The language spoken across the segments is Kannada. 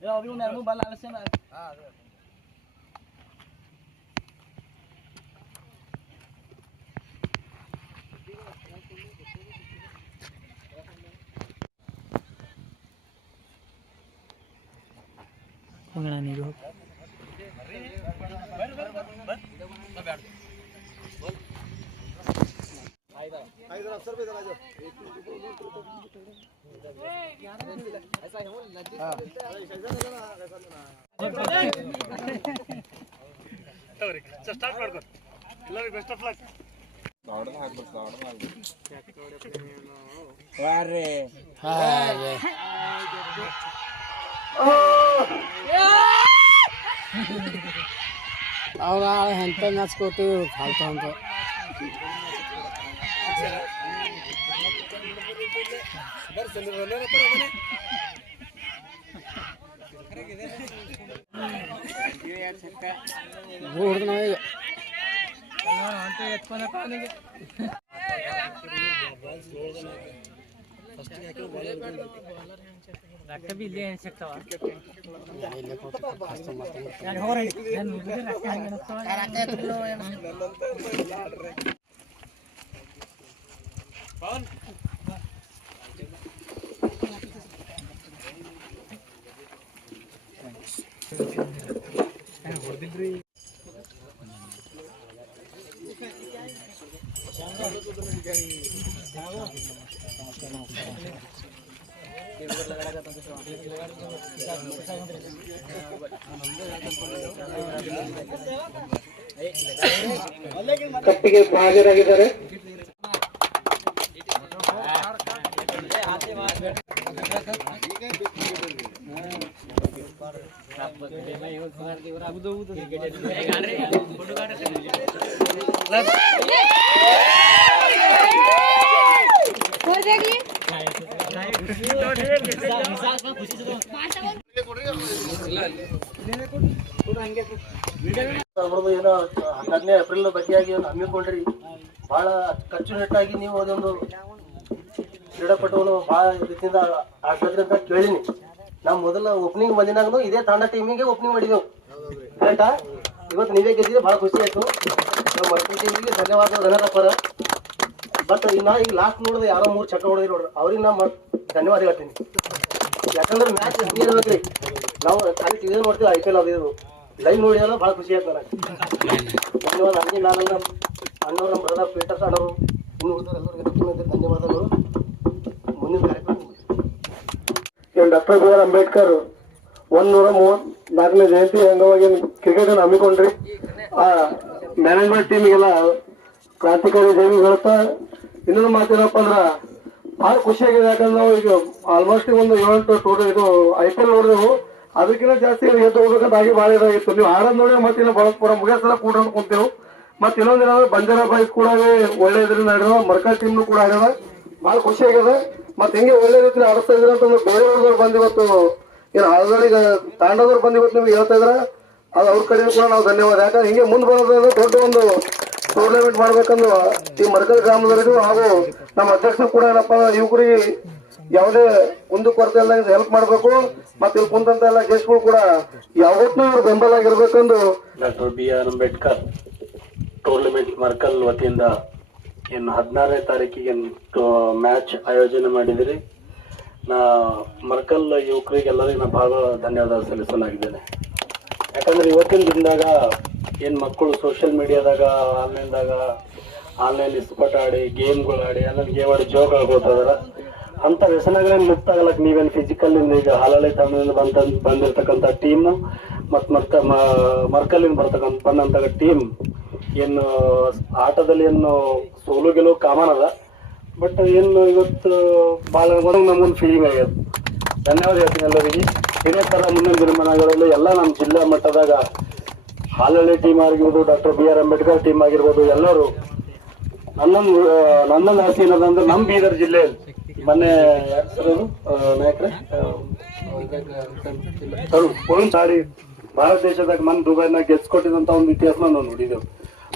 Ya, avion mau balik alasan lah. Pengenalan itu. इधर अफसर पे इधर आ जाओ ऐसा ही हो ಸ್ಟಾರ್ಟ್ ಮಾಡ್ಕೊ ಎಲ್ಲರಿಗೂ ಬೆಸ್ಟ್ ಆಫ್ ಲಕ್ ಆರ್ಡರ್ ಹಾಕ್ಬೇಕು ವಾರೆ ಹಾಗೆ ಅವಾಗ ಎಂತ ನಾಚ್ಕೋತು ಫಾಲ್ತು ಅಂತ ಕಪ್ಪಿಗೆ ಹಾಜರಾಗಿದ್ದಾರೆ. ಏನೋ 10ನೇ ಏಪ್ರಿಲ್ ಬಗೆಯಾಗಿ ಹಮ್ಮಿಕೊಂಡ್ರಿ. ಬಹಳ ಅಚ್ಚುಕಟ್ಟಾಗಿ ನೀವು ಅದೊಂದು ಕ್ರೀಡಾಪಟುವನ್ನು ಬಹಳ ರೀತಿಯಿಂದ ಆಡ್ತಿದ್ರಿ ಅಂತ ಕೇಳಿನಿ. ನಾವು ಮೊದಲ ಓಪನಿಂಗ್ ಬಂದಿನಾಗ ಇದೇ ತಾಂಡ ಟೀಮಿಗೆ ಓಪನಿಂಗ್ ಮಾಡಿದೆವು. ಕರೆಕ್ಟಾ? ಇವತ್ತು ನೀವೇ ಗೆದ್ದಿದ್ರೆ ಬಹಳ ಖುಷಿ ಆಯ್ತು. ನಾವು ಮಲ್ಟಿ ಟೀಮಿಗೆ ಧನ್ಯವಾದ ಧನ್ಯವಾದ. ಬಟ್ ನಾ ಈಗ ಲಾಸ್ಟ್ ನೋಡಿದ್ರೆ ಯಾರೋ 3 ಚಕ್ಕ ಹೊಡೆದಿರಿ ನೋಡ್ರಿ, ಅವ್ರಿಗೆ ನಾ ಧನ್ಯವಾದ ಹೇಳ್ತೀನಿ. ಯಾಕಂದ್ರೆ ಮ್ಯಾಚ್ ಎಸ್ನಿ ಇರ್ಬೇಕ್ರಿ. ನಾವು ಖಾಲಿ ಟಿವಿ ನೋಡ್ತೀವಿ, IPL ಅದು ಲೈವ್ ನೋಡಿದ್ರೆ ಭಾಳ ಖುಷಿ ಆಯ್ತು ನನಗೆ. ಧನ್ಯವಾದ. ಹಂಗೆ ನಾನು ಅಣ್ಣವ್ರು, ನಮ್ಮ ಬ್ರದರ್ ಪೀಟರ್ಸ್ ಅಣ್ಣವರು, ಇನ್ನು ಉಳಿದವರೆಲ್ಲರಿಗೆ ಧನ್ಯವಾದಗಳು. ಮುಂದಿನ ಕಾರ್ಯಕ್ರಮ ಡಾಕ್ಟರ್ B.R. ಅಂಬೇಡ್ಕರ್ 134ನೇ ಜಯಂತಿ ಅಂಗವಾಗಿ ಕ್ರಿಕೆಟ್ ಅನ್ನು ಹಮ್ಮಿಕೊಂಡ್ರಿ. ಆ ಮ್ಯಾನೇಜ್ಮೆಂಟ್ ಟೀಮಿಗೆಲ್ಲ ಕ್ರಾಂತಿಕಾರಿ ಜೈ ಹೇಳುತ್ತಾ ಇನ್ನೊಂದು ಮಾತೇನಪ್ಪ ಅಂದ್ರೆ ಭಾಳ ಖುಷಿಯಾಗಿದೆ. ಯಾಕಂದ್ರೆ ನಾವು ಈಗ ಆಲ್ಮೋಸ್ಟ್ ಒಂದು 7 ಟೋಟಲ್ ಇದು IPL ನೋಡಿದೆವು. ಅದಕ್ಕಿಂತ ಜಾಸ್ತಿ ಎದ್ದು ಹೋಗ್ಬೇಕಂತ ಆಗಿ ಭಾಳ ಇದಾಗಿತ್ತು. ನೀವು ಆಡೋದು ನೋಡಿ ಮತ್ತೆ ಇನ್ನು ಬಳಸ್ಪುರ ಮುಗಿಸಲ ಕೂಡ ಕುಂತೇವು. ಮತ್ತೆ ಇನ್ನೊಂದು ಏನಾದ್ರು ಬಂಜಾರ ಬಾಯ್ಸ್ ಕೂಡ ಒಳ್ಳೆ ಇದರಿಂದ ಆಡಿದ, ಮರ್ಕಲ್ ಟೀಮ್ನು ಕೂಡ ಆಡ್ಯದ. ಭಾಳ ಖುಷಿಯಾಗಿದೆ. ಮತ್ತೆ ಹಿಂಗೆ ಒಳ್ಳೆ ರೀತಿ ಆಡಿಸ್ತಾ ಇದ್ರೆ ಅಂತ ಬೇರೆ ಹುಡುಗರು ಬಂದಿವತ್ತು, ಏನು ಆಲ್ರೆಡಿ ತಾಂಡದವ್ರು ಬಂದಿವತ್ತು ನಿಮ್ಗೆ ಹೇಳ್ತಾ ಇದ್ರೆ ಅದು ಅವ್ರ ಕಡೆಯೂ ಕೂಡ ನಾವು ಧನ್ಯವಾದ. ಯಾಕಂದ್ರೆ ಹಿಂಗೆ ಮುಂದೆ ಬರೋದ್ರಿಂದ ದೊಡ್ಡ ಒಂದು ಟೂರ್ನಮೆಂಟ್ ಮಾಡ್ಬೇಕಂದ್ರೆ ಈ ಮರ್ಕಲ್ ಗ್ರಾಮದವರಿಗೂ ಹಾಗೂ ನಮ್ಮ ಅಧ್ಯಕ್ಷರು ಕೂಡ ಏನಪ್ಪ ಯುವಕರಿಗೆ ಯಾವುದೇ ಒಂದು ಕೊರತೆ ಎಲ್ಲ ಹೆಲ್ಪ್ ಮಾಡಬೇಕು. ಮತ್ತೆ ಇಲ್ಲಿ ಕುಂತಂತ ಎಲ್ಲ ಗೆಸ್ಟ್ಗಳು ಕೂಡ ಯಾವತ್ತೂ ಅವ್ರು ಬೆಂಬಲ ಆಗಿರ್ಬೇಕಂದು ಡಾಕ್ಟರ್ B.R. ಅಂಬೇಡ್ಕರ್ ಟೂರ್ನಮೆಂಟ್ ಮರ್ಕಲ್ ವತಿಯಿಂದ ಏನು 16ನೇ ತಾರೀಕಿಗೆ ಮ್ಯಾಚ್ ಆಯೋಜನೆ ಮಾಡಿದಿರಿ. ನಾ ಮರ್ಕಲ್ ಯುವಕರಿಗೆಲ್ಲರಿಗೂ ನಾ ಭಾಳ ಧನ್ಯವಾದ ಸಲ್ಲಿಸಲಾಗಿದ್ದೇನೆ. ಯಾಕಂದ್ರೆ ಇವತ್ತಿನ ದಿನದಾಗ ಏನು ಮಕ್ಕಳು ಸೋಷಿಯಲ್ ಮೀಡಿಯಾದಾಗ ಆನ್ಲೈನ್ ಇಸ್ಪಟ್ ಆಡಿ ಗೇಮ್ಗಳು ಆಡಿ ಗೇಮ್ ಆಡಿ ಜೋಗ್ ಆಗೋತದಾರ. ಅಂಥ ವ್ಯಸನಗಳೇನು ಮುಕ್ತಾಗಲಕ್ಕೆ ನೀವೇನು ಫಿಸಿಕಲ್ಲಿಂದ ಈಗ ಹಾಲಳ್ಳಿ ತಮಿಳಿಂದ ಬಂದಿರ್ತಕ್ಕಂಥ ಟೀಮು ಮತ್ತು ಮರ್ಕಲ್ಲಿಂದ ಬಂದಂಥ ಟೀಮ್ ಏನು ಆಟದಲ್ಲಿ ಏನು ಸೋಲು ಗೆಲುವು ಕಾಮನ್ ಅದ. ಬಟ್ ಏನು ಇವತ್ತು ಭಾಳ ನಮಗೊಂದು ಫೀಲಿಂಗ್ ಆಗ್ಯದ. ಧನ್ಯವಾದ ಹೇಳ್ತೀನಿ ಎಲ್ಲರಿಗೆ. ಇದೇ ಥರ ಮುಂದಿನ ದಿನಮಾನಗಳಲ್ಲಿ ಎಲ್ಲ ನಮ್ಮ ಜಿಲ್ಲಾ ಮಟ್ಟದಾಗ ಹಾಲಳ್ಳಿ ಟೀಮ್ ಆಗಿರ್ಬೋದು, ಡಾಕ್ಟರ್ BR ಅಂಬೇಡ್ಕರ್ ಟೀಮ್ ಆಗಿರ್ಬೋದು, ಎಲ್ಲರೂ ನನ್ನೊಂದು ಆಸೆ ಏನದಂದ್ರೆ ನಮ್ಮ ಬೀದರ್ ಜಿಲ್ಲೆಯಲ್ಲಿ ಮೊನ್ನೆ ನಾಯಕರೇ ತರುಣ್ ಸಾರಿ ಭಾರತ ದೇಶದಾಗ ಮನ್ ದುಬೈನಾಗ ಗೆಲ್ಸ್ಕೊಟ್ಟಿದಂತ ಒಂದು ಇತಿಹಾಸನ ನಾವು ನೋಡಿದೆವು.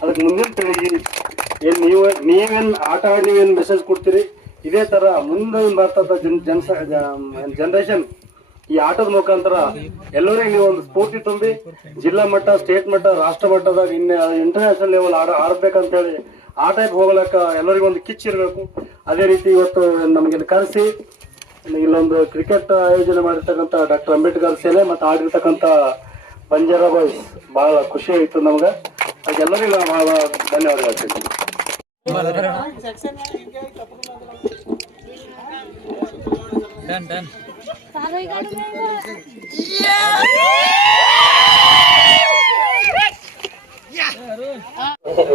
ಅದಕ್ಕೆ ಮುಂದಿನ ಪೀಳಿಗೆ ಏನ್ ನೀವೇನ್ ಆಟ ಆಡಿ ನೀವೇನ್ ಮೆಸೇಜ್ ಕೊಡ್ತೀರಿ, ಇದೇ ತರ ಮುಂದೆ ಬರ್ತದ ಜನರೇಷನ್ ಈ ಆಟದ ಮುಖಾಂತರ ಎಲ್ಲರಿಗೂ ನೀವು ಒಂದು ಸ್ಫೂರ್ತಿ ತುಂಬಿ ಜಿಲ್ಲಾ ಮಟ್ಟ, ಸ್ಟೇಟ್ ಮಟ್ಟ, ರಾಷ್ಟ್ರ ಮಟ್ಟದಾಗ ಇಂಟರ್ನ್ಯಾಷನಲ್ ಲೆವೆಲ್ ಆಡ್ಬೇಕಂತ ಹೇಳಿ ಆ ಟೈಪ್ ಹೋಗ್ಲಕ್ಕ ಎಲ್ಲರಿಗೂ ಒಂದು ಕಿಚ್ಚಿರ್ಬೇಕು. ಅದೇ ರೀತಿ ಇವತ್ತು ನಮಗೆ ಕರೆಸಿ ಇಲ್ಲೊಂದು ಕ್ರಿಕೆಟ್ ಆಯೋಜನೆ ಮಾಡಿರ್ತಕ್ಕಂಥ ಡಾಕ್ಟರ್ ಅಂಬೇಡ್ಕರ್ ಸೇನೆ ಮತ್ತು ಆಡಿರ್ತಕ್ಕಂಥ ಬಂಜಾರಾ ಬಾಯ್ಸ್ ಬಹಳ ಖುಷಿ ಆಯಿತು ನಮ್ಗೆ. ಅದೆಲ್ಲರಿಗೂ ಬಹಳ ಧನ್ಯವಾದ ಹೇಳ್ತೀನಿ.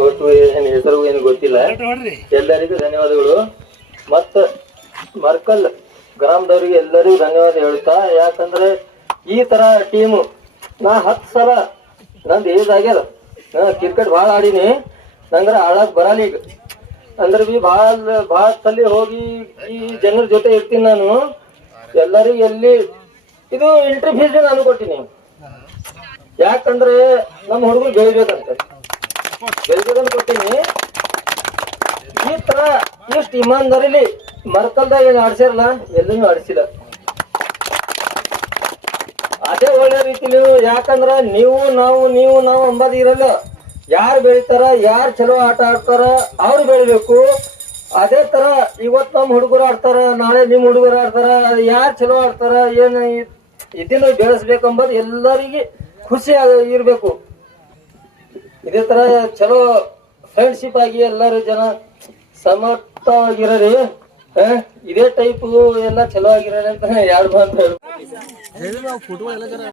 ಒಟ್ಟು ಹೆಸರು ಏನು ಗೊತ್ತಿಲ್ಲ. ಎಲ್ಲರಿಗೂ ಧನ್ಯವಾದಗಳು. ಮತ್ತ ಮರ್ಕಲ್ ಗ್ರಾಮದವ್ರಿಗೆ ಎಲ್ಲರಿಗೂ ಧನ್ಯವಾದ ಹೇಳ್ತಾ, ಯಾಕಂದ್ರೆ ಈ ತರ ಟೀಮು ನಾ 10 ಸಲ ನಂದು ಏಜ್ ಆಗ್ಯದ. ನಾ ಕ್ರಿಕೆಟ್ ಭಾಳ ಆಡೀನಿ, ನಂಗ್ರ ಆಡಕ್ ಬರಲ್ಲ ಈಗ. ಅಂದ್ರೆ ಬಿ ಭಾಳ ಸಲ ಹೋಗಿ ಈ ಜನರ ಜೊತೆ ಇರ್ತೀನಿ ನಾನು. ಎಲ್ಲರಿಗೂ ಎಲ್ಲಿ ಇದು ಎಂಟ್ರಿ ಫೀಸ್ ನಾನು ಕೊಟ್ಟಿನಿ, ಯಾಕಂದ್ರೆ ನಮ್ಮ ಹುಡುಗರು ಬೆಳಿಬೇಕಂತ ಕೊಟ್ಟಿನಿ. ಈ ತರ ಇಷ್ಟು ಇಮಾನ್ದಾರಿಲಿ ಮರ್ಕಲ್ದಾಗ ಏನು ಆಡ್ಸಿರಲ್ಲ, ಎಲ್ಲೂ ಆಡಿಸಿಲ್ಲ. ಅದೇ ಒಳ್ಳೆ ರೀತಿಲಿ, ಯಾಕಂದ್ರ ನೀವು ನಾವು ಅಂಬದು ಇರಲ್ಲ. ಯಾರು ಬೆಳಿತಾರ, ಯಾರು ಚಲೋ ಆಟ ಆಡ್ತಾರ ಅವ್ರು ಬೆಳಿಬೇಕು. ಅದೇ ತರ ಇವತ್ತು ನಮ್ಮ ಹುಡುಗರು ಆಡ್ತಾರ, ನಾಳೆ ನಿಮ್ ಹುಡುಗರು ಆಡ್ತಾರ. ಯಾರು ಚಲೋ ಆಡ್ತಾರ, ಏನು ಇದನ್ನು ಬೆಳೆಸ್ಬೇಕಂಬದು ಎಲ್ಲರಿಗೆ ಖುಷಿ ಇರ್ಬೇಕು. ಇದೇ ತರ ಚಲೋ ಫ್ರೆಂಡ್ಶಿಪ್ ಆಗಿ ಎಲ್ಲರೂ ಜನ ಸಮರ್ಥವಾಗಿರರಿ. ಇದೇ ಟೈಪ್ ಎಲ್ಲ ಚಲೋ ಆಗಿರ ಅಂತ 2 ಮಾತು